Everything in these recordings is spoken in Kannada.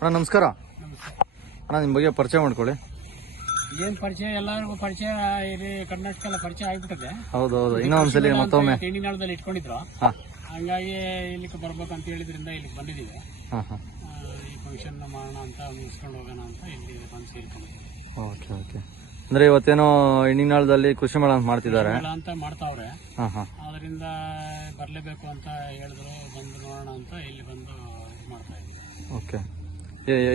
ಅಣ್ಣ ನಮಸ್ಕಾರ. ಅಣ್ಣ ನಿಮ್ಮ ಬಗ್ಗೆ ಪರಿಚಯ ಮಾಡ್ಕೊಳ್ಳಿ. ಏನ್ ಪರಿಚಯ, ಎಲ್ಲರಿಗೂ ಪರಿಚಯ ಇದೆ, ಕರ್ನಾಟಕ ಎಲ್ಲ ಪರಿಚಯ ಆಗ್ಬಿಟ್ಟಿದೆ. ಹೌದೌದು, ಇನ್ನೊಂದ್ಸಲಿ ಮತ್ತೊಮ್ಮೆ ತೆಂಗಿನಾಳದಲ್ಲಿ ಇಟ್ಕೊಂಡಿದ್ರು, ಹಂಗಾಗಿ ಇಲ್ಲಿಗೆ ಬರ್ಬೇಕಂತ ಹೇಳಿದ್ರಿಂದ ಇಲ್ಲಿಗೆ ಬಂದಿದ್ದೀವಿ. ಈ ಫಂಕ್ಷನ್ ಮಾಡೋಣ ಅಂತ, ಮುಗಿಸ್ಕೊಂಡು ಹೋಗೋಣ ಅಂತ ಇಲ್ಲಿ ಬಂದು ಸೇರ್ಕೊಂಡಿದ್ದೀವಿ. Okay okay. ಅಂದ್ರೆ ಇವತ್ತೇನೋ ಎಣ್ಣಿನಾಳದಲ್ಲಿ ಕೃಷಿ ಮೇಳ ಮಾಡ್ತಿದ್ದಾರೆ ಅಂತ ಮಾಡ್ತಾವ್ರೆ. ಅದರಿಂದ ಬರ್ಲೇಬೇಕು ಅಂತ ಹೇಳಿದ್ರು, ಬಂದು ನೋಡೋಣ ಅಂತ ಇಲ್ಲಿ ಬಂದು ಮಾಡ್ತಾ ಇದ್ದೀವಿ. ಓಕೆ.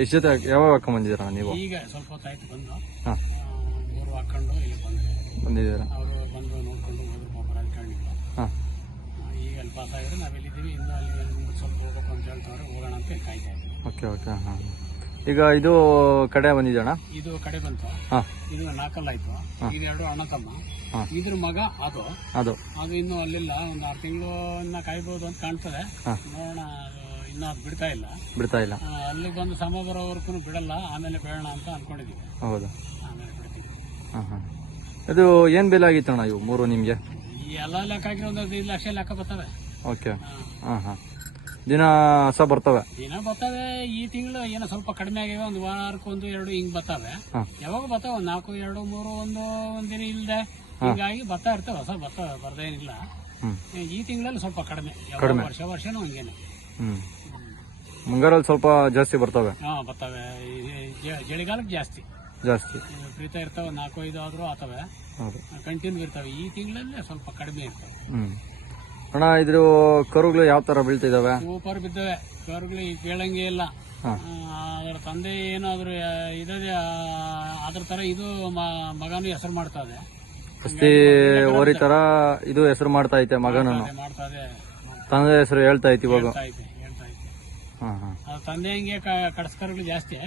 ಎಷ್ಟು ಜೊತೆ ಯಾವಾಗ ಹಾಕೊಂಡ್ ಬಂದಿದ್ದೀರಾ ನೀವು? ಈಗ ಸ್ವಲ್ಪ ಹೊತ್ತಾಯ್ತು ಬಂದು, ಮೂರು ಹಾಕೊಂಡು ಇಲ್ಲಿ ಬಂದಿದ್ದೀರಾ? ಅವರು ಬಂದು ನೋಡ್ಕೊಂಡು ಹೋದ್ರು, ಒಬ್ಬರು ಅನ್ಕೊಂಡಿಲ್ಲ. ಈಗ ಅಲ್ಲಿ ಪಾಸ್ ಆಗಿದ್ರೆ ನಾವೆಲ್ಲಿದ್ದೀವಿ, ಇನ್ನು ಅಲ್ಲಿ ಸ್ವಲ್ಪ ಹೋಗ್ಬೇಕು ಅಂತ ಹೇಳ್ತಾವ್ರೆ, ಹೋಗೋಣ ಅಂತ ಇಲ್ಲಿ ಕಾಯ್ತಾ ಇದ್ದೀವಿ. Okay okay. ಈಗ ಇದು ಕಡೆ ಬಂದಿದ್ದಣ್ಣ, ಇದು ಕಡೆ ಬಂತು, ಇದು ನಾಲ್ಕಲ್ಲಾಯ್ತು. ಇದು ಎರಡು ಅಣ್ಣ ತಮ್ಮ, ಇದ್ರ ಮಗ ಅದು ಅದು ಅದು ಇನ್ನು ಅಲ್ಲಿಲ್ಲ, ಒಂದು 6 ತಿಂಗಳು ಇನ್ನ ಕಾಯ್ಬೋದು ಅಂತ ಕಾಣ್ತದೆ. ನೋಡೋಣ, ಇನ್ನು ಅದು ಬಿಡ್ತಾ ಇಲ್ಲ. ಅಲ್ಲಿಗೆ ಬಂದು ಸಮ ಬರೋವರೆಗೂ ಬಿಡಲ್ಲ, ಆಮೇಲೆ ಬೇಡ ಅಂತ ಅನ್ಕೊಂಡಿದೀವಿ. ಹೌದಾ? ಆಮೇಲೆ ಬಿಡ್ತೀವಿ. ಇದು ಏನ್ ಬೆಲೆ ಆಗಿತ್ತಣ್ಣ ಇವು ಮೂರು ನಿಮ್ಗೆ? ಎಲ್ಲ ಲೆಕ್ಕ ಹಾಕಿ ಒಂದು 5 ಲಕ್ಷ ಲೆಕ್ಕ ಬರ್ತವೆ. ಓಕೆ. ದಿನ ಹಸ ಬರ್ತವೆ? ದಿನ ಬರ್ತವೆ. ಈ ತಿಂಗಳು ಏನೋ ಸ್ವಲ್ಪ ಕಡಿಮೆ ಆಗಿವೆ, ಒಂದು ವಾರಕ್ಕೊಂದು 2 ಹಿಂಗ್ ಬರ್ತವೆ. ಯಾವಾಗ ಬರ್ತಾವ, 4, 2, 3 ಒಂದಿನ ಇಲ್ದೆ ಹಿಂಗಾಗಿ ಬರ್ತಾ ಇರ್ತವೆ, ಹೊಸ ಬರ್ತವೆ, ಬರ್ದೇನಿಲ್ಲ. ಈ ತಿಂಗಳಲ್ಲಿ ಸ್ವಲ್ಪ ಕಡಿಮೆ, ವರ್ಷನೂ ಹಂಗೇನೆ. ಮುಂಗಾರಲ್ಲಿ ಸ್ವಲ್ಪ ಜಾಸ್ತಿ ಬರ್ತವೆ. ಬರ್ತವೆ. ಚಳಿಗಾಲಕ್ಕೆ ಜಾಸ್ತಿ ಪ್ರೀತ ಇರ್ತಾವೆ, 4-5 ಆದ್ರೂ ಆತವೆ, ಕಂಟಿನ್ಯೂ ಇರ್ತವೆ. ಈ ತಿಂಗಳಲ್ಲಿ ಸ್ವಲ್ಪ ಕಡಿಮೆ ಇರ್ತವೆ. ಅಣ್ಣ, ಇದ್ರ ಕರುಗಳು ಯಾವ ತರ ಬೀಳ್ತಿದಾವೆ? ಸೂಪರ್ ಬಿದ್ದವೆ ಕರುಗಳು, ಈಗ ಕೇಳಂಗೆ ಇಲ್ಲ. ಅದರ ತಂದೆ ಏನಾದ್ರು ಇದೆ, ಅದ್ರ ತರ ಇದು ಮಗನೂ ಹೆಸರು ಮಾಡ್ತಾ ಇದೆ. ಓರಿ ತರ ಇದು ಹೆಸರು ಮಾಡ್ತಾ ಐತೆ, ಮಗನೂ ಮಾಡ್ತಾ ಇದೆ. ತಂದೆ ಹೆಸರು ಹೇಳ್ತಾ ಐತಿ ಇವಾಗ. ತಂದೆ ಹಂಗೆ ಕಡಸ್ಕರಗಳು ಜಾಸ್ತಿ,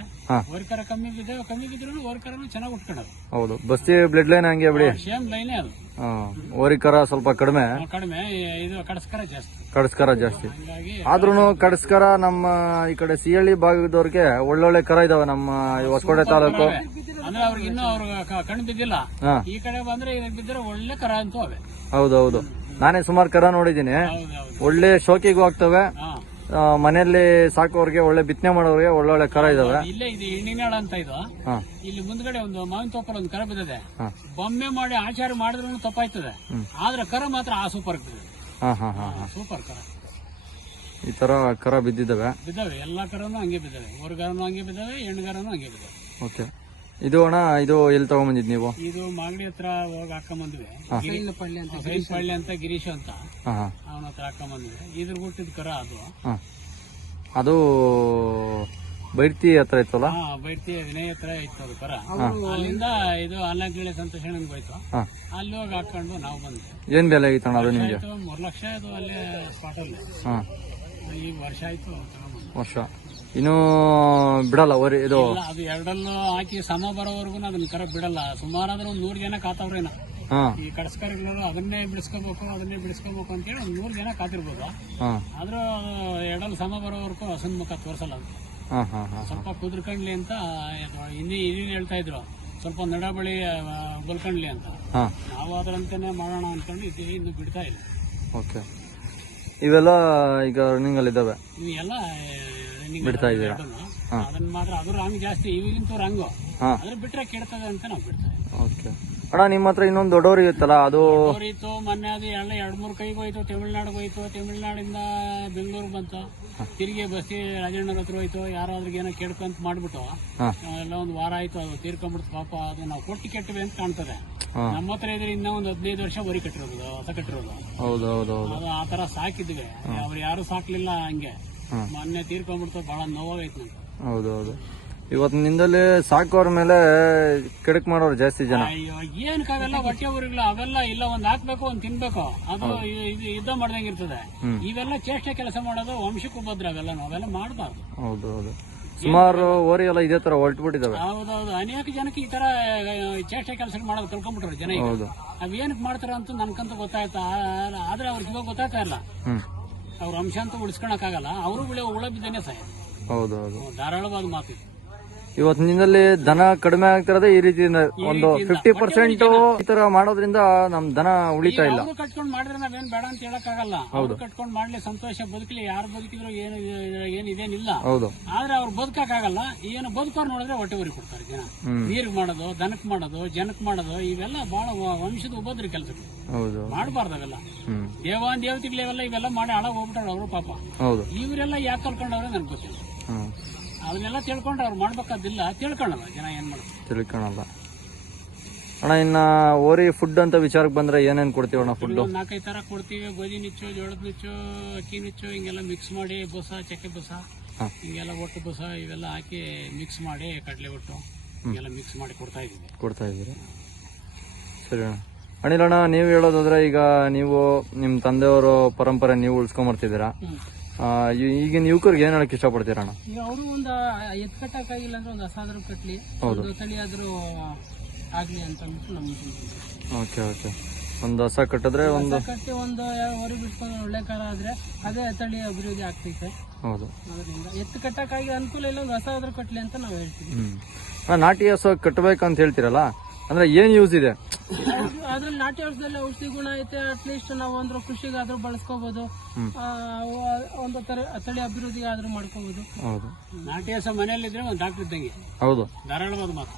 ಓರಿಕರ ಕಮ್ಮಿ ಬಿದ್ರು ಓರಿಕರನು ಚೆನ್ನಾಗಿ ಉಟ್ಕೊಳ್ಳೋದು. ಹೌದು, ಬಸ್ತಿ ಬ್ಲಡ್ ಲೈನ್ ಹಂಗೆ ಬಿಡಿ, ಸೇಮ್ ಲೈನೇ ಅದು. ಓರಿಕರ ಸ್ವಲ್ಪ ಕಡಿಮೆ, ಇದು ಕಡಸ್ಕರ ಜಾಸ್ತಿ. ಆದ್ರೂ ಕಡಸ್ಕರ ನಮ್ಮ ಈ ಕಡೆ ಸಿಹಳ್ಳಿ ಭಾಗದವ್ರಿಗೆ ಒಳ್ಳೊಳ್ಳೆ ಕರ ಇದಾವೆ ನಮ್ಮ ಹೊಸಕೋಟೆ ತಾಲೂಕು. ಅಂದ್ರೆ ಅವ್ರಿಗೆ ಇನ್ನೂ ಅವ್ರು ಕಣ್ಣು ಬಿದ್ದಿಲ್ಲ, ಈ ಕಡೆ ಬಂದ್ರೆ ಬಿದ್ದರೆ ಒಳ್ಳೆ ಕರ ಅಂತೂ ಅವೆ. ಹೌದೌದು, ನಾನೇ ಸುಮಾರು ಕರ ನೋಡಿದೀನಿ. ಒಳ್ಳೆ ಶೋಕಿಗೂ ಆಗ್ತವೆ, ಮನೆಯಲ್ಲಿ ಸಾಕೋರ್ಗೆ, ಒಳ್ಳೆ ಬಿತ್ತನೆ ಮಾಡೋರಿಗೆ ಒಳ್ಳೊಳ್ಳೆ ಕರ ಇದಾವೆ. ಇಲ್ಲೇ ಇದು ಎಣ್ಣಿನಾಳ ಅಂತ ಇದು, ಇಲ್ಲಿ ಮುಂದ್ಗಡೆ ಒಂದು ಮಾವಿನ ತೋಪಲ್ಲಿ ಒಂದು ಕರ ಬಿದ್ದಿದೆ. ಬೊಮ್ಮೆ ಮಾಡಿ ಆಚಾರ ಮಾಡಿದ್ರು ತಪ್ಪಾಯ್ತದೆ, ಆದ್ರೆ ಕರ ಮಾತ್ರ ಸೂಪರ್ ಸೂಪರ್ ಕರ. ಈ ತರ ಕರ ಬಿದ್ದಿದ್ದಾವೆ. ಎಲ್ಲಾ ಕರನು ಹಂಗೆ ಬಿದ್ದಾವೆ, ಓರಿಗರನು ಹಂಗೆ ಬಿದ್ದಾವೆ, ಹೆಣ್ಣುಗರನು ಹಂಗೆ ಬಿದ್ದಾವೆ. ಓಕೆ. ಇದು ಅಣ್ಣ, ಇದು ಎಲ್ಲಿ ತಗೊಂಡ್ಬಂದಿದ್ ನೀವು? ಇದು ಮಾಗಡಿ ಹತ್ರ ಹೋಗಿ ಹಾಕೊಂಬಂದ್ವಿ, ಪಳ್ಳಿ ಅಂತ ಗಿರೀಶ್ ಅಂತ ಅವನ ಹತ್ರ ಹಾಕೊಂಬಂದ್ವಿ. ಇದ್ರ ಹುಟ್ಟಿದ ಕರ ಅದು ಬೈರ್ತಿ ಹತ್ರ ಇತ್ತಲ್ಲ? ಬೈರ್ತಿ ವಿನಯ್ ಹತ್ರ ಇತ್ತು ಅದು ಕರ. ಅಲ್ಲಿಂದ ಇದು ಅಲ್ಲಗಿಳೆ ಸಂತೋಷನಿಗೆ ಹೋಯ್ತು, ಅಲ್ಲಿ ಹೋಗಿ ಹಾಕೊಂಡು ನಾವು ಬಂದ್ವಿ. ಏನ್ ಬೆಲೆ ಆಗಿತ್ತು ಅಣ್ಣ ಅದು ನಿಮ್ಗೆ? 3 ಲಕ್ಷ ಅದು ಅಲ್ಲೇ ಸ್ಪಾಟ್ ಅಲ್ಲಿ. ಈಗ ವರ್ಷ ಆಯ್ತು ವರ್ಷ. ಇನ್ನು ಬಿಡಲ್ಲ ಓರಿ ಇದು? ಅದು ಎರಡಲ್ಲೂ ಹಾಕಿ ಸಮ ಬರೋವರೆಗೂ ಅದನ್ನ ಕರ ಬಿಡಲ್ಲ. ಸುಮಾರಾದ್ರೂ 100 ಜನ ಕಾತವ್ರೇನ ಈ ಕಡಸ್ಕರಿಗಳು. ಅದನ್ನೇ ಬಿಡಿಸ್ಕೋಬೇಕು ಅಂತೇಳಿ 100 ಜನ ಕಾತಿರ್ಬೋದು. ಆದ್ರೂ ಎರಡಲ್ಲಿ ಸಮ ಬರೋವರೆಗೂ ಹಸನ್ ಮುಖ ತೋರ್ಸಲ್ಲ. ಸ್ವಲ್ಪ ಕುದ್ರಕಂಡ್ಲಿ ಅಂತ ಇನ್ನೇನ್ ಹೇಳ್ತಾ ಇದ್ರು, ಸ್ವಲ್ಪ ನಡಬಳಿ ಬಲ್ಕಂಡ್ಲಿ ಅಂತ. ನಾವು ಅದ್ರಂತಾನೆ ಮಾಡೋಣ ಅನ್ಕೊಂಡು ಇದ್ದೀವಿ, ಇನ್ನು ಬಿಡ್ತಾ ಇಲ್ಲ. ಓಕೆ. ಇವೆಲ್ಲ ಈಗ ರನ್ನಿಂಗ್ ಅಲ್ಲಿ ಇದಾವೆ, ಎಲ್ಲ ಬಿಡ್ತಾ ಇದ್ದೀರಾ? ಅದನ್ನ ಮಾತ್ರ ಅದು ರಂಗ್ ಜಾಸ್ತಿ, ಇವಿಗಿಂತೂ ರಂಗು ಅದ್ರ ಬಿಟ್ರೆ ಕೆಡ್ತದೆ ಅಂತ ನಾವು ಬಿಡ್ತೇವೆ. ಓಕೆ ಅಣ್ಣ, ನಿಮ್ಮ ಹತ್ರ ಇನ್ನೊಂದು ದೊಡ್ಡವ್ರು ಇತ್ತಲ್ಲ, ಅದು ಇತ್ತು ಮೊನ್ನೆ. ಅದು 2-3 ಕೈಗೆ ಹೋಯ್ತು, ತಮಿಳ್ನಾಡಿಗೆ ಹೋಯ್ತು, ತಮಿಳ್ನಾಡಿಂದ ಬೆಂಗಳೂರು ಬಂತು, ತಿರುಗಿ ಬಸ್ತಿ ರಾಜಣ್ಣರ ಹತ್ರ ಹೋಯ್ತು. ಯಾರಾದ್ರಿಗೆ ಏನೋ ಕೆಡ್ಕಂತ ಮಾಡ್ಬಿಟ್ಟು ಎಲ್ಲ ಒಂದು ವಾರ ಆಯ್ತು, ಅದು ತೀರ್ಕೊಂಡ್ಬಿಡ್ತು ಪಾಪ. ಅದು ನಾವು ಕೊಟ್ಟು ಕೆಟ್ಟಿವೆ ಅಂತ ಕಾಣ್ತದೆ. ನಮ್ಮ ಹತ್ರ ಇದ್ರೆ ಇನ್ನೂ ಒಂದು 15 ವರ್ಷ ಬರಿ ಕಟ್ಟಿರೋದು, ಹೊಸ ಕಟ್ಟಿರೋದು. ಅದು ಆ ತರ ಸಾಕಿದ್ವಿ, ಅವ್ರು ಯಾರು ಸಾಕ್ಲಿಲ್ಲ. ಹಂಗೆ ಮೊನ್ನೆ ತೀರ್ಕೊಂಡ್ಬಿಡ್ತು, ಬಹಳ ನೋವಾಗೈತೆ ನಂಗೆ. ಹೌದೌದು, ಇವತ್ತು ನಿಂದಲೇ ಸಾಕೋರ್ ಮೇಲೆ ಕೆಡಕ್ ಮಾಡೋರು ಜಾಸ್ತಿ ಜನ. ಅಯ್ಯೋ, ಏನಕ್ಕಾವೆಲ್ಲ ಹೊಟ್ಟೆ ಊರಿಲ್ಲ, ಅವೆಲ್ಲ ಇಲ್ಲ. ಒಂದ್ ಹಾಕ್ಬೇಕು, ಒಂದ್ ತಿನ್ಬೇಕು, ಅದು ಯುದ್ಧ ಮಾಡ್ದಂಗೆ ಇರ್ತದೆ. ಇವೆಲ್ಲ ಚೇಷ್ಟೆ ಕೆಲಸ ಮಾಡೋದು ವಂಶಕ್ಕೂ ಭದ್ರ, ಅವೆಲ್ಲ ಮಾಡಬಾರ್ದು. ಹೌದೌದು, ಸುಮಾರು ಓರಿ ಎಲ್ಲ ಇದೇ ತರ ಹೊರಟ್ಬಿಟ್ಟಿದಾವೆ. ಹೌದೌದು, ಅನೇಕ ಜನಕ್ಕೆ ಈ ತರ ಚೇಷ್ಟೆ ಕೆಲಸ ಮಾಡೋದು ಕಲ್ಕೊಂಡ್ಬಿಟ್ರು ಜನ. ಅವೇನಕ್ ಮಾಡ್ತಾರ ಅಂತ ನನ್ಕಂತ ಗೊತ್ತಾಯ್ತಾ, ಆದ್ರೆ ಅವ್ರಿಗೆ ಇವಾಗ ಗೊತ್ತಾಗ್ತಾ ಇಲ್ಲ. ಅವ್ರ ಅಂಶ ಅಂತ ಉಳಿಸ್ಕೊಳಕ್ ಆಗಲ್ಲ, ಅವರು ಉಳ ಬಿದ್ದೇನೆ ಸಹ. ಹೌದೌದು, ಧಾರಾಳವಾದ ಮಾತು. ಇವತ್ತಿನಲ್ಲಿ ದನ ಕಡಿಮೆ ಆಗ್ತಿರೋದೇ ಈ ರೀತಿ ಒಂದು 50% ಈ ತರ ಮಾಡೋದ್ರಿಂದ ನಮ್ ದನ ಉಳಿತಾ ಇಲ್ಲ. ಅವ್ರು ಕಟ್ಕೊಂಡ್ ಮಾಡಿದ್ರೆ ನಾವೇನ್ ಬೇಡ ಅಂತ ಹೇಳಕ್ಕಾಗಲ್ಲ. ಅವ್ರು ಕಟ್ಕೊಂಡ್ ಮಾಡ್ಲಿ, ಸಂತೋಷ ಬದುಕಲಿ, ಯಾರು ಬದುಕಿದ್ರು ಏನ್ ಇದೇನಿಲ್ಲ. ಹೌದು. ಆದ್ರೆ ಅವ್ರು ಬದುಕಕ್ಕಾಗಲ್ಲ. ಏನು ಬದುಕೋರು ನೋಡಿದ್ರೆ ಹೊಟ್ಟೆ ಉರಿ ಕೊಡ್ತಾರೆ ಜನ. ನೀರ್ಗ್ ಮಾಡೋದು, ದನಕ್ ಮಾಡೋದು, ಜನಕ್ ಮಾಡೋದು, ಇವೆಲ್ಲ ಬಹಳ ವಂಶದ ಉಪದ್ರಿ ಕೆಲಸಗಳು. ಹೌದು, ಮಾಡಬಾರ್ದು ಅವೆಲ್ಲ. ದೇವಾನ್ ದೇವತೆಗಳೆಲ್ಲ ಇವೆಲ್ಲ ಮಾಡಿ ಹಾಳಾಗ್ ಹೋಗ್ಬಿಟ್ಟಾರ ಅವರು ಪಾಪ. ಹೌದು. ಇವರೆಲ್ಲ ಯಾಕೆ ಕಲ್ಕೊಂಡವ್ರೆ ನನ್ಗೆ ಗೊತ್ತಿಲ್ಲ. ಅದನ್ನೆಲ್ಲ ತಿಳ್ಕೊಂಡ್ರೆ ಅವ್ರು ಮಾಡ್ಬೇಕಾದಿಲ್ಲ, ತಿಳ್ಕೊಳ್ಳಲ್ಲ ಜನ. ಏನ್ ಮಾಡೋದು ತಿಳ್ಕೊಳಲ್ಲ ಅಣ್ಣ. ಇನ್ನ ಓರಿ ಫುಡ್ ಅಂತ ವಿಚಾರಕ್ಕೆ ಬಂದ್ರೆ ಏನೇನ್ ಕೊಡ್ತೀವಿ ಅಣ್ಣ? ಫುಡ್ 4-5 ತರ ಕೊಡ್ತೀವಿ. ಗೋಧಿ ನುಚ್ಚು, ಜೋಳದ ನುಚ್ಚು, ಅಕ್ಕಿ ನುಚ್ಚು, ಹಿಂಗೆಲ್ಲ ಮಿಕ್ಸ್ ಮಾಡಿ ಬೂಸ, ಚಕ್ಕೆ ಬೂಸ, ಹಿಂಗೆಲ್ಲ ಒಟ್ಟು ಬೂಸ ಇವೆಲ್ಲ ಹಾಕಿ ಮಿಕ್ಸ್ ಮಾಡಿ, ಕಡಲೆ ಒಟ್ಟು ಹಿಂಗೆಲ್ಲ ಮಿಕ್ಸ್ ಮಾಡಿ ಕೊಡ್ತಾ ಇದ್ದೀರಿ. ಸರಿ ಅಣ್ಣ. ಅನಿಲ್ ಅಣ್ಣ, ನೀವು ಹೇಳೋದಾದ್ರೆ ಈಗ ನೀವು ನಿಮ್ ತಂದೆಯವರು ಪರಂಪರೆ ನೀವು ಉಳಿಸ್ಕೊಂಬರ್ತಿದ್ದೀರಾ. ಈಗಿನ ಯುವಕರಿಗೆ ಏನ್ ಹೇಳಕ್ ಇಷ್ಟಪಡ್ತೀರ ಅಣ್ಣ? ಈಗ ಅವರು ಒಂದು ಎತ್ ಕಟ್ಟಕ್ಕಾಗಿಲ್ಲ ಅಂದ್ರೆ ಒಂದು ಹಸಾದ್ರೂ ಕಟ್ಲಿ, ಒಂದು ತಳಿ ಆದ್ರೂ ಆಗ್ಲಿ ಅಂತ ಅಂದ್ಬಿಟ್ಟು ನಮ್ಗೆ. ಓಕೆ, ಒಂದು ಹಸ ಕಟ್ಟಿದ್ರೆ ಒಂದು ಕಟ್ಟಿ ಒಂದು ಹೊರ ಬಿಟ್ಕೊಂಡು ಒಳ್ಳೆ ಕಾರ ಆದ್ರೆ ಅದೇ ತಳಿ ಅಭಿವೃದ್ಧಿ ಆಗ್ತೈತೆ. ಹೌದು. ಅದರಿಂದ ಎತ್ತು ಕಟ್ಟಕ್ಕಾಗಿ ಅನುಕೂಲ ಇಲ್ಲ, ಒಂದು ಹಸ ಆದ್ರೂ ಕಟ್ಲಿ ಅಂತ ನಾವು ಹೇಳ್ತೀವಿ. ನಾಟಿ ಹಸ ಕಟ್ಟಬೇಕಂತ ಹೇಳ್ತೀರಲ್ಲ, ಅಂದ್ರೆ ಏನ್ ಯೂಸ್ ಇದೆ ಅದ್ರಲ್ಲಿ? ನಾಟಿ ಹಸದಲ್ಲಿ ಔಷಧಿ ಗುಣ ಐತೆ. ಅಟ್ಲೀಸ್ಟ್ ನಾವು ಅಂದ್ರೆ ಕೃಷಿಗಾದ್ರೂ ಬಳಸ್ಕೋಬಹುದು, ಒಂದು ತಳಿ ಅಭಿವೃದ್ಧಿಗೆ ಆದ್ರೂ ಮಾಡ್ಕೋಬಹುದು. ಹೌದು. ನಾಟಿ ಹಸ ಮನೆಯಲ್ಲಿದ್ರೆ ಒಂದು ಡಾಕ್ಟರ್ ಇದ್ದಂಗೆ. ಹೌದು, ಧಾರಾಳವಾದ ಮಾತು.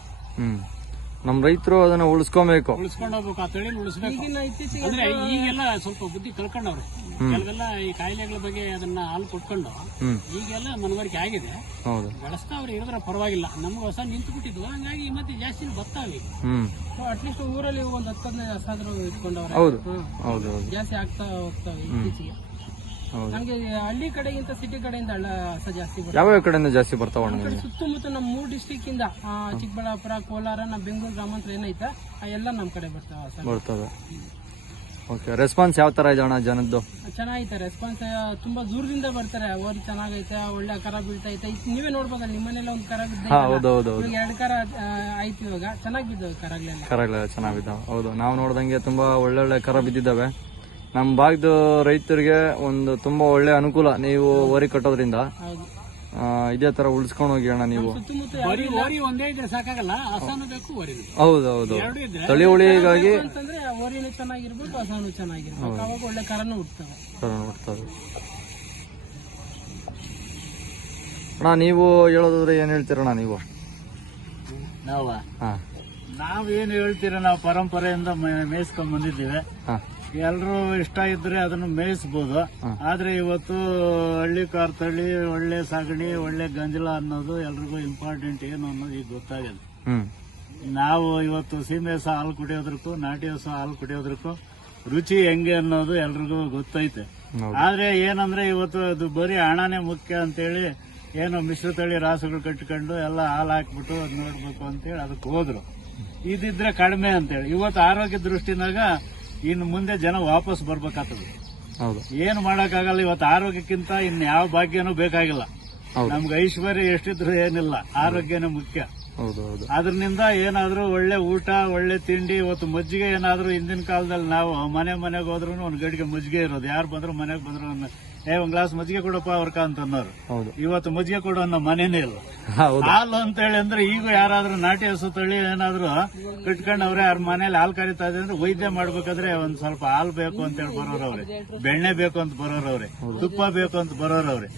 ನಮ್ ರೈತರು ಅದನ್ನ ಉಳಿಸ್ಕೊಂಡು ಹೋಗ್ಬೇಕು, ಆ ತಳಿ ಉಳಿಸ್ಬೇಕು. ಅಂದ್ರೆ ಈಗೆಲ್ಲ ಸ್ವಲ್ಪ ಬುದ್ಧಿ ಕಳ್ಕೊಂಡವ್ರು ಕೆಲವೆಲ್ಲ ಈ ಕಾಯಿಲೆಗಳ ಬಗ್ಗೆ ಅದನ್ನ ಹಾಲು ಕೊಟ್ಕೊಂಡು ಈಗೆಲ್ಲ ಮನವರಿಕೆ ಆಗಿದೆ. ಬೆಳೆಸ್ತಾ ಅವ್ರು ಇರೋದ್ರ ಪರವಾಗಿಲ್ಲ. ನಮ್ಗೆ ಹೊಸ ನಿಂತು ಬಿಟ್ಟಿದ್ವು, ಹಂಗಾಗಿ ಮತ್ತೆ ಜಾಸ್ತಿ ಬರ್ತಾವೆ. ಅಟ್ಲೀಸ್ಟ್ ಊರಲ್ಲಿ ಒಂದು 10-15 ಹಸಾದ್ರೂ ಇಟ್ಕೊಂಡವ್ರೆ. ಜಾಸ್ತಿ ಆಗ್ತಾ ಹೋಗ್ತಾವೆ ಇತ್ತೀಚೆಗೆ. ನಮ್ಗೆ ಹಳ್ಳಿ ಕಡೆಗಿಂತ ಸಿಟಿ ಕಡೆಯಿಂದ ಹಸ ಜಾಸ್ತಿ ಬರ್ತವೆ. ಯಾವ ಕಡೆಯಿಂದ ಜಾಸ್ತಿ ಬರ್ತಾವ? ಸುತ್ತಮುತ್ತ ನಮ್ಮ 3 ಡಿಸ್ಟಿಕ್ ಇಂದ, ಚಿಕ್ಕಬಳ್ಳಾಪುರ, ಕೋಲಾರ, ನಮ್ಮ ಬೆಂಗಳೂರು ಗ್ರಾಮಾಂತರ ಏನೈತೆ ಎಲ್ಲ ನಮ್ ಕಡೆ ಬರ್ತವೆ. ಓಕೆ. ರೆಸ್ಪಾನ್ಸ್ ಯಾವ ತರ ಇದೆ ಅಣ್ಣ ಜನದ್ದು? ಚೆನ್ನಾಗೈತೆ ರೆಸ್ಪಾನ್ಸ್. ತುಂಬಾ ದೂರದಿಂದ ಬರ್ತಾರೆ. ಓರಿ ಚೆನ್ನಾಗೈತೆ, ಒಳ್ಳೆ ಕರ ಬೀಳ್ತೈತೆ. ನೀವೇ ನೋಡ್ಬೋದಲ್ಲ, ನಿಮ್ಮ ಮನೇಲಿ ಒಂದು ಕರ ಬಿದ್ದ, 2 ಕರ ಆಯ್ತು ಇವಾಗ. ಚೆನ್ನಾಗಿ ಬಿದ್ದಾವೆ ಕರಗಳೆಲ್ಲ ಚೆನ್ನಾಗಿ ಬಿದ್ದಾವೆ. ಹೌದು, ನಾವು ನೋಡ್ದಂಗೆ ತುಂಬಾ ಒಳ್ಳೊಳ್ಳೆ ಕರ ಬಿದ್ದಿದ್ದಾವೆ. ನಮ್ಮ ಭಾಗದ ರೈತರಿಗೆ ಒಂದು ತುಂಬಾ ಒಳ್ಳೆ ಅನುಕೂಲ ನೀವು ಓರಿ ಕಟ್ಟೋದ್ರಿಂದ. ಇದೇ ತರ ಉಳಿಸ್ಕೊಂಡು ಹೋಗಿ ಅಣ್ಣ ನೀವು. ಒಂದೇ ಇದ್ರೆ ಸಾಕಾಗಲ್ಲ, ಹಸನು ಬೇಕು, ಹೌದು. ತಳಿ ಉಳಿಗಾಗಿ ಓರಿನೂ ಚೆನ್ನಾಗಿರ್ಬೇಕು, ಹಸನು ಚೆನ್ನಾಗಿರ್ಬೇಕು. ಅವಾಗ ಒಳ್ಳೆ ಕರನು ಹುಡ್ತವೆ. ಅಣ್ಣ, ನೀವು ಹೇಳೋದಾದ್ರೆ ಏನ್ ಹೇಳ್ತೀರಣ್ಣ ನೀವು? ನಾವೇನು ಹೇಳ್ತೀರ, ನಾವು ಪರಂಪರೆಯಿಂದ ಮೇಯಿಸ್ಕೊಂಡ್ ಬಂದಿದ್ದೀವಿ. ಎಲ್ರು ಇಷ್ಟ ಇದ್ರೆ ಅದನ್ನು ಮೇಯಿಸಬಹುದು. ಆದ್ರೆ ಇವತ್ತು ಹಳ್ಳಿಕಾರ್ ತಳಿ, ಒಳ್ಳೆ ಸಗಣಿ, ಒಳ್ಳೆ ಗಂಜಲ ಅನ್ನೋದು ಎಲ್ರಿಗೂ ಇಂಪಾರ್ಟೆಂಟ್ ಏನು ಅನ್ನೋದು ಈಗ ಗೊತ್ತಾಗಿದೆ. ನಾವು ಇವತ್ತು ಸೀಮೆ ಹಸ ಹಾಲು ಕುಡಿಯೋದಕ್ಕೂ ನಾಟಿ ಹಸ ಹಾಲು ಕುಡಿಯೋದಕ್ಕೂ ರುಚಿ ಹೆಂಗೆ ಅನ್ನೋದು ಎಲ್ರಿಗೂ ಗೊತ್ತೈತೆ. ಆದ್ರೆ ಏನಂದ್ರೆ ಇವತ್ತು ಅದು ಬರೀ ಹಣನೇ ಮುಖ್ಯ ಅಂತೇಳಿ ಏನೋ ಮಿಶ್ರ ತಳಿ ರಾಸುಗಳು ಕಟ್ಕೊಂಡು ಎಲ್ಲ ಹಾಲು ಹಾಕ್ಬಿಟ್ಟು ಅದ್ ನೋಡ್ಬೇಕು ಅಂತೇಳಿ ಅದಕ್ಕೆ ಹೋದ್ರು. ಇದಿದ್ರೆ ಕಡಿಮೆ ಅಂತೇಳಿ ಇವತ್ತು ಆರೋಗ್ಯ ದೃಷ್ಟಿನಾಗ ಇನ್ನು ಮುಂದೆ ಜನ ವಾಪಸ್ ಬರ್ಬೇಕಾಗ್ತದೆ. ಏನು ಮಾಡಕ್ಕಾಗಲ್ಲ. ಇವತ್ತು ಆರೋಗ್ಯಕ್ಕಿಂತ ಇನ್ ಯಾವ ಭಾಗ್ಯನೂ ಬೇಕಾಗಿಲ್ಲ. ನಮ್ಗೆ ಐಶ್ವರ್ಯ ಎಷ್ಟಿದ್ರು ಏನಿಲ್ಲ, ಆರೋಗ್ಯನೇ ಮುಖ್ಯ. ಅದ್ರಿಂದ ಏನಾದ್ರೂ ಒಳ್ಳೆ ಊಟ, ಒಳ್ಳೆ ತಿಂಡಿ. ಇವತ್ತು ಮಜ್ಜಿಗೆ ಏನಾದ್ರೂ ಹಿಂದಿನ ಕಾಲದಲ್ಲಿ ನಾವು ಮನೆಗೆ ಹೋದ್ರು ಒಂದ್ ಗಡಿಗೆ ಮಜ್ಜಿಗೆ ಇರೋದು. ಯಾರು ಬಂದ್ರು ಮನೆಗೆ ಬಂದ್ರು ಒಂದ್ ಗ್ಲಾಸ್ ಮಜ್ಜಿಗೆ ಕೊಡಪ್ಪ ಅವ್ರಕ ಅಂತ ಅನ್ನೋರು. ಇವತ್ತು ಮಜ್ಜಿಗೆ ಕೊಡೋ ಅನ್ನೋ ಮನೇನೇ ಇಲ್ಲ. ಹಾಲು ಅಂತ ಹೇಳಿ ಅಂದ್ರೆ ಈಗ ಯಾರಾದ್ರೂ ನಾಟಿ ಹಸು ತಳಿ ಏನಾದ್ರು ಕಟ್ಕೊಂಡವ್ರೆ, ಅವ್ರ ಮನೇಲಿ ಹಾಲು ಕರಿತಾ ಇದೆ ಅಂದ್ರೆ ವೈದ್ಯ ಮಾಡ್ಬೇಕಾದ್ರೆ ಒಂದ್ ಸ್ವಲ್ಪ ಹಾಲು ಬೇಕು ಅಂತ ಹೇಳಿ ಬರೋರವ್ರೆ, ಬೆಣ್ಣೆ ಬೇಕು ಅಂತ ಬರೋರವ್ರೆ, ತುಪ್ಪ ಬೇಕು ಅಂತ ಬರೋರವ್ರೆ.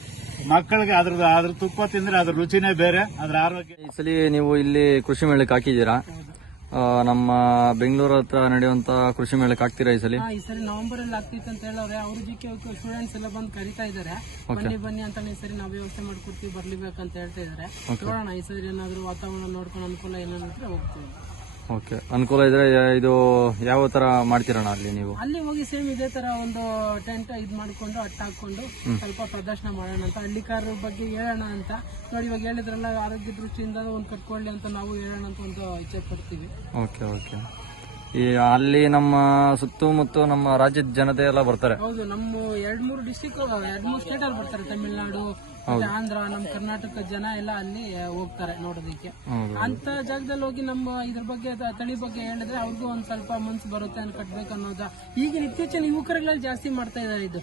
ಮಕ್ಕಳಿಗೆ ಅದ್ರ ತುಪ್ಪ ತಿಂದ್ರೆ ಅದ್ರ ರುಚಿನೇ ಬೇರೆ, ಅದ್ರ ಆರೋಗ್ಯ. ಈ ಸಲ ನೀವು ಇಲ್ಲಿ ಕೃಷಿ ಮೇಳಕ್ಕೆ ಹಾಕಿದ್ದೀರಾ? ನಮ್ಮ ಬೆಂಗಳೂರು ಹತ್ರ ನಡೆಯುವಂತ ಕೃಷಿ ಮೇಳಕ್ಕೆ ಹಾಕ್ತೀರಾ ಈ ಸಲ? ಈ ಸರಿ ನವೆಂಬರ್ ಅಲ್ಲಿ ಆಗ್ತಿತ್ತು ಅಂತ ಹೇಳವ್ರೆ. ಅವ್ರ ಜಿಕೆ ಸ್ಟೂಡೆಂಟ್ಸ್ ಎಲ್ಲ ಬಂದು ಕರಿತಾ ಇದಾರೆ. ಬನ್ನಿ ಅಂತ ಈ ಸರಿ ನಾವು ವ್ಯವಸ್ಥೆ ಮಾಡ್ಕೊಡ್ತೀವಿ, ಬರ್ಲಿಬೇಕಂತ ಹೇಳ್ತಾ ಇದಾರೆ. ನೋಡೋಣ, ಈ ಸರಿ ಏನಾದ್ರು ವಾತಾವರಣ ನೋಡ್ಕೊಂಡು ಅನುಕೂಲ ಏನಾದ್ರೆ ಹೋಗ್ತೀವಿ. ಓಕೆ, ಅನುಕೂಲ ಇದ್ರೆ ಇದು ಯಾವ ತರ ಮಾಡ್ತೀರಣ್ಣ ಅಲ್ಲಿ ನೀವು? ಅಲ್ಲಿ ಹೋಗಿ ಸೇಮ್ ಇದೇ ತರ ಒಂದು ಟೆಂಟ್ ಇದ್ ಮಾಡ್ಕೊಂಡು ಅಟ್ಟ ಹಾಕೊಂಡು ಸ್ವಲ್ಪ ಪ್ರದರ್ಶನ ಮಾಡೋಣ ಅಂತ, ಹಳ್ಳಿಕಾರರ ಬಗ್ಗೆ ಹೇಳೋಣ ಅಂತ. ನೋಡಿ, ಇವಾಗ ಹೇಳಿದ್ರಲ್ಲ, ಆರೋಗ್ಯ ದೃಷ್ಟಿಯಿಂದ ಒಂದು ಕಟ್ಕೊಳ್ಳಿ ಅಂತ ನಾವು ಹೇಳೋಣ ಅಂತ ಒಂದು ಇಚ್ಛೆ ಪಡ್ತೀವಿ. ಓಕೆ. ಈ ಅಲ್ಲಿ ನಮ್ಮ ಸುತ್ತಮುತ್ತ ನಮ್ಮ ರಾಜ್ಯದ ಜನತೆ ಎಲ್ಲ ಬರ್ತಾರೆ. ಹೌದು, ನಮ್ಮ 2-3 ಡಿಸ್ಟಿಕ್ 2-3 ಸ್ಟೇಟ್ ಅಲ್ಲಿ ಬರ್ತಾರೆ. ತಮಿಳ್ನಾಡು ಮತ್ತೆ ಆಂಧ್ರ, ನಮ್ಮ ಕರ್ನಾಟಕದ ಜನ ಎಲ್ಲ ಅಲ್ಲಿ ಹೋಗ್ತಾರೆ ನೋಡೋದಕ್ಕೆ. ಅಂತ ಜಾಗದಲ್ಲಿ ಹೋಗಿ ನಮ್ಮ ಇದ್ರ ಬಗ್ಗೆ ತಳಿ ಬಗ್ಗೆ ಹೇಳಿದ್ರೆ ಅವ್ರಿಗೂ ಒಂದ್ ಸ್ವಲ್ಪ ಮನ್ಸು ಬರುತ್ತೆ ಅಂತ ಕಟ್ಬೇಕು ಅನ್ನೋದ ಈಗಿನ ಇತ್ತೀಚಿನ ಯುವಕರುಗಳಲ್ಲಿ ಜಾಸ್ತಿ ಮಾಡ್ತಾ ಇದಾರೆ ಇದು.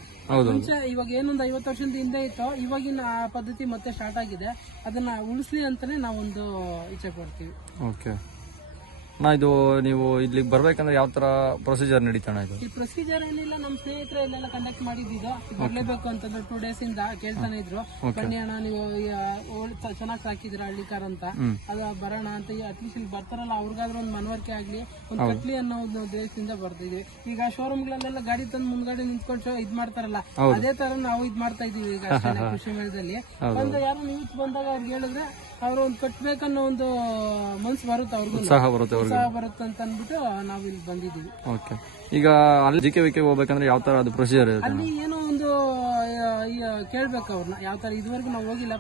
ಮುಂಚೆ ಇವಾಗ ಏನೊಂದು 50 ವರ್ಷದ ಹಿಂದೆ ಇತ್ತು, ಇವಾಗಿನ ಆ ಪದ್ಧತಿ ಮತ್ತೆ ಸ್ಟಾರ್ಟ್ ಆಗಿದೆ. ಅದನ್ನ ಉಳಿಸ್ಲಿ ಅಂತಾನೆ ನಾವೊಂದು ಇಚ್ಛೆ ಪಡ್ತೀವಿ. ಓಕೆ ನಾ ಇದು ನೀವು ಇಲ್ಲಿಗೆ ಬರ್ಬೇಕಂದ್ರೆ ಯಾವ ತರ ಪ್ರೊಸೀಜರ್ ನಡೀತಾಣ ಇದು? ಈ ಪ್ರೊಸೀಜರ್ ಏನಿಲ್ಲ, ನಮ್ಮ ಸ್ನೇಹಿತರು ಇಲ್ಲೆಲ್ಲ ಕಂಡಕ್ಟ್ ಮಾಡಿದ್ದು ಬರ್ಲೇಬೇಕು ಅಂತಂದ್ರೆ 2 days ಇಂದ ಕೇಳ್ತಾನೆ ಇದ್ರು. ಬನ್ನಿ ಅಣ್ಣ, ನೀವು ಚೆನ್ನಾಗಿ ಸಾಕಿದ್ರ ಹಳ್ಳಿಕಾರ ಅಂತ, ಅದು ಬರೋಣ ಅಂತ. ಅಟ್ಲೀಸ್ಟ್ ಇಲ್ಲಿ ಬರ್ತಾರಲ್ಲ ಅವ್ರಿಗಾದ್ರೂ ಒಂದು ಮನವರಿಕೆ ಆಗ್ಲಿ, ಒಂದು ಕಟ್ಲಿ ಅನ್ನೋ ಒಂದು ದೇಶದಿಂದ ಬರ್ತಿದ್ವಿ. ಈಗ ಶೋರೂಮ್ಗಳಲ್ಲೆಲ್ಲ ಗಾಡಿ ತಂದು ಮುಂದ್ಗಡೆ ನಿಂತ್ಕೊಂಡು ಇದ್ ಮಾಡ್ತಾರಲ್ಲ, ಅದೇ ತರ ನಾವು ಇದ್ ಮಾಡ್ತಾ ಇದೀವಿ ಈಗ ಅಷ್ಟೇ. ಕೃಷಿ ಮೇಳದಲ್ಲಿ ಒಂದು ಯಾರು ನ್ಯೂಸ್ ಬಂದಾಗ ಅವ್ರಿಗೆ ಹೇಳಿದ್ರೆ ಅವ್ರು ಒಂದು ಕಟ್ಬೇಕನ್ನೋ ಒಂದು ಮನ್ಸು ಬರುತ್ತೆ, ಅವ್ರಿಗೂ ಉತ್ಸಾಹ ಬರುತ್ತೆ ಅಂತ ಅಂದ್ಬಿಟ್ಟು ನಾವ್ ಇಲ್ಲಿ ಬಂದಿದೀವಿ. ಓಕೆ, ಈಗ ಅಲ್ಲಿ ಜಿಕೆ ಹೋಗ್ಬೇಕಂದ್ರೆ ಯಾವ ತರ ಅದು ಪ್ರೊಸೀಜರ್ ಇದೆ? ಅಲ್ಲಿ ಏನೋ ಒಂದು ಕೇಳ್ಬೇಕು ಅವ್ರನ್ನ, ಯಾವ ತರ ಇದುವರೆಗೂ ನಾವು ಹೋಗಿಲ್ಲ,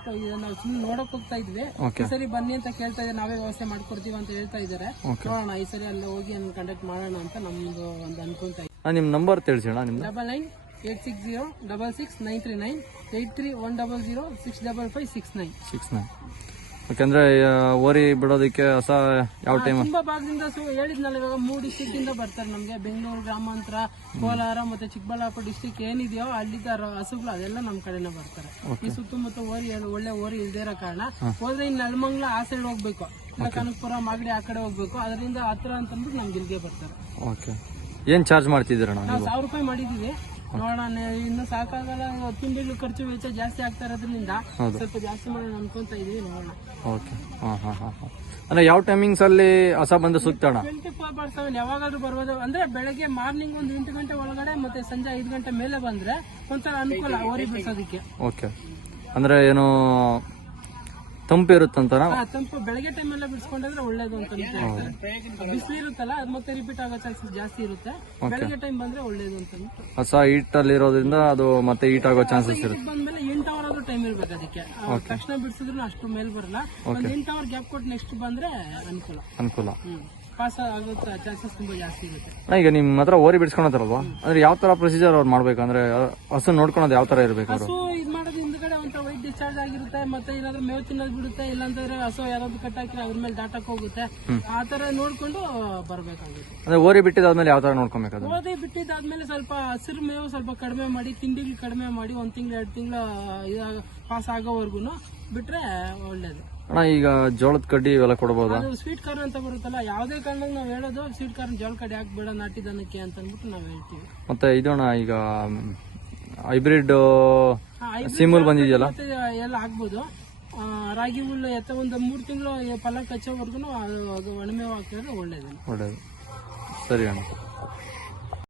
ನಾವು ಸುಮ್ಮನೆ ನೋಡಕ್ ಹೋಗ್ತಾ ಇದ್ವಿ. ಈ ಸರಿ ಬನ್ನಿ ಅಂತ ಕೇಳ್ತಾ ಇದ್ದಾರೆ, ನಾವೇ ವ್ಯವಸ್ಥೆ ಮಾಡ್ಕೊಡ್ತೀವಿ ಅಂತ ಹೇಳ್ತಾ ಇದ್ದಾರೆ. ನೋಡೋಣ ಈ ಸರಿ ಅಲ್ಲಿ ಹೋಗಿ ಕಂಡಕ್ಟ್ ಮಾಡೋಣ ಅಂತ ನಮ್ದು ಒಂದು ಅನ್ಕೊಂತ ಇದ್ದೀವಿ. ನಿಮ್ ನಂಬರ್ ತಿಳಿಸಿ ಅಣ್ಣ. ನಿಮ್ದು 9986066939 83-100-65569. ಯಾಕಂದ್ರೆ ಓರಿ ಬಿಡೋದಕ್ಕೆ ಹೊಸ ಯಾವ ಟೈಮ್ ತುಂಬಾ ಭಾಗದಿಂದ ಹೇಳಿದ್ನಲ್ಲ, ಇವಾಗ 3 ಡಿಸ್ಟಿಕ್ ಇಂದ ಬರ್ತಾರೆ ನಮ್ಗೆ. ಬೆಂಗಳೂರು ಗ್ರಾಮಾಂತರ, ಕೋಲಾರ ಮತ್ತೆ ಚಿಕ್ಕಬಳ್ಳಾಪುರ ಡಿಸ್ಟಿಕ್ ಏನಿದೆಯೋ ಅಲ್ಲಿದ್ದ ಹಸುಗಳು ಅದೆಲ್ಲ ನಮ್ ಕಡೆನೇ ಬರ್ತಾರೆ. ಈ ಸುತ್ತಮುತ್ತ ಓರಿ ಒಳ್ಳೆ ಓರಿ ಇಲ್ದೇ ಇರೋ ಕಾರಣ ಹೋದ್ರೆ ಇನ್ನು ನೆಲಮಂಗ್ಲ ಆ ಸೈಡ್ ಹೋಗ್ಬೇಕು, ಇಲ್ಲ ಕನಕಪುರ ಮಾಗಡಿ ಆ ಕಡೆ ಹೋಗ್ಬೇಕು. ಅದರಿಂದ ಹತ್ರ ಅಂತಂದ್ಬಿಟ್ಟು ನಮ್ಗೆ ಇಲ್ಲಿಗೆ ಬರ್ತಾರೆ. ಓಕೆ, ಏನ್ ಚಾರ್ಜ್ ಮಾಡ್ತಿದ್ದೀರ? ನಾವು 1000 ರೂಪಾಯಿ ಮಾಡಿದೀವಿ. ನೋಡೋಣ, ಇನ್ನು ಸಾಕಾಗಲ್ಲ, ತಿಂಡಿಗಳು ಖರ್ಚು ವೆಚ್ಚ ಜಾಸ್ತಿ ಆಗ್ತಾ ಇರೋದ್ರಿಂದ ಸ್ವಲ್ಪ ಜಾಸ್ತಿ ಮಾಡೋಣ ಅನ್ಕೊಂತ ಇದೀವಿ. ನೋಡೋಣ. ಓಕೆ, ಅಂದ್ರೆ ಯಾವ ಟೈಮಿಂಗ್ಸ್ ಅಲ್ಲಿ ಹೊಸ ಬಂದು ಸೂಕ್ತಣ? 24/7 ಯಾವಾಗಾದ್ರೂ ಬರ್ಬೋದು. ಅಂದ್ರೆ ಬೆಳಗ್ಗೆ ಮಾರ್ನಿಂಗ್ ಒಂದು 8 ಗಂಟೆ ಒಳಗಡೆ ಮತ್ತೆ ಸಂಜೆ 5 ಗಂಟೆ ಮೇಲೆ ಬಂದ್ರೆ ಒಂಥರ ಅನುಕೂಲ ಓರಿ ಬಿಡಿಸೋದಕ್ಕೆ. ಓಕೆ, ಅಂದ್ರೆ ಏನು ತಂಪು ಇರುತ್ತಂತಾರ? ತಂಪು ಬೆಳಗ್ಗೆ ಟೈಮ್ ಎಲ್ಲ ಬಿಡಿಸ್ಕೊಂಡ್ರೆ ಒಳ್ಳೇದು ಅಂತ ಬಿಸಿಲು ಇರುತ್ತಲ್ಲ, ಅದು ಮತ್ತೆ ರಿಪೀಟ್ ಆಗೋ ಚಾನ್ಸಸ್ ಜಾಸ್ತಿ ಇರುತ್ತೆ. ಬೆಳಗ್ಗೆ ಟೈಮ್ ಬಂದ್ರೆ ಒಳ್ಳೇದು ಅಂತ. ಹೊಸ ಹೀಟ್ ಅಲ್ಲಿ ಇರೋದ್ರಿಂದ ಅದು ಮತ್ತೆ ಹೀಟ್ ಆಗೋ ಚಾನ್ಸಸ್ ಇರುತ್ತೆ. ಬಂದ್ಮೇಲೆ 8 ಅವರ್ ಆದ್ರೂ ಟೈಮ್ ಇರ್ಬೇಕು ಅದಕ್ಕೆ. ತಕ್ಷಣ ಬಿಡಿಸಿದ್ರು ಅಷ್ಟು ಮೇಲ್ ಬರಲ್ಲ. ಒಂದು 8 ಅವರ್ ಗ್ಯಾಪ್ ಕೊಟ್ಟು ನೆಕ್ಸ್ಟ್ ಬಂದ್ರೆ ಅನುಕೂಲ ಪಾಸ್ ಆಗೋ ಚಾನ್ಸಸ್ ತುಂಬಾ ಜಾಸ್ತಿ ಇರುತ್ತೆ. ಈಗ ನಿಮ್ ಹತ್ರ ಓರಿ ಬಿಡಿಸ್ಕೊಳತ್ತಾರಲ್ವಾ, ಅಂದ್ರೆ ಯಾವ ತರ ಪ್ರೊಸೀಜರ್ ಅವ್ರು ಮಾಡ್ಬೇಕಂದ್ರೆ ಹಸು ನೋಡ್ಕೊಳೋದು ಯಾವ ತರ ಇರ್ಬೇಕು? ಹಸು ಇದ್ ಮಾಡೋದು ಹಿಂದ್ಗಡೆ ಒಂಥರ ವೈಟ್ ಡಿಸ್ಚಾರ್ಜ್ ಆಗಿರುತ್ತೆ, ಮತ್ತೆ ಏನಾದ್ರು ಮೇವು ತಿನ್ನೋದು ಬಿಡುತ್ತೆ, ಇಲ್ಲಾಂತಂದ್ರೆ ಹಸು ಯಾರಾದ್ರೂ ಕಟ್ಟಾಕಿದ್ರೆ ಅದ್ರ ಮೇಲೆ ದಾಟಕ್ ಹೋಗುತ್ತೆ. ಆ ತರ ನೋಡ್ಕೊಂಡು ಬರ್ಬೇಕಾಗುತ್ತೆ. ಅಂದ್ರೆ ಓರಿ ಬಿಟ್ಟಿದಾದ್ಮೇಲೆ ಯಾವ ತರ ನೋಡ್ಕೊಬೇಕು? ಓದಿ ಬಿಟ್ಟಿದ್ದಾದ್ಮೇಲೆ ಸ್ವಲ್ಪ ಹಸಿರು ಮೇವು ಸ್ವಲ್ಪ ಕಡಿಮೆ ಮಾಡಿ, ತಿಂಡಿಗಳು ಕಡಿಮೆ ಮಾಡಿ 1 ತಿಂಗಳು 2 ತಿಂಗಳು ಪಾಸ್ ಆಗೋವರೆಗೂ ಬಿಟ್ರೆ ಒಳ್ಳೇದು. ಅಣ್ಣ, ಈಗ ಜೋಳದ ಕಡ್ಡಿ ಇವೆಲ್ಲ ಕೊಡಬಹುದಾ? ಅದು ಸ್ವೀಟ್ ಕಾರ್ನ್ ಅಂತ ಬರುತ್ತಲ್ಲ, ಯಾವ್ದೇ ಕಾರಣಕ್ಕೆ ನಾವ್ ಹೇಳೋದು ಸ್ವೀಟ್ ಕಾರ್ನ್ ಜೋಳ ಕಡ್ಡಿ ಹಾಕ್ಬೇಡ ನಾಟಿ ದನಕ್ಕೆ ಅಂತ ಅಂದ್ಬಿಟ್ಟು ನಾವ್ ಹೇಳ್ತೀವಿ. ಮತ್ತೆ ಇದಣ್ಣ, ಈಗ ಹೈಬ್ರಿಡ್ ಸಿಮುಲ್ ಬಂದಿದೆಯಲ್ಲ, ಎಲ್ಲ ಹಾಕ್ಬೋದು. ರಾಗಿ ಹುಲ್ಲು ಒಂದು 3 ತಿಂಗಳು ಫಲ ಕಚ್ಚೋವರೆಗೂ ಅದು ಒಣಮೇವು ಹಾಕಿದ್ರೆ ಒಳ್ಳೇದು. ಸರಿ ಅಣ್ಣ.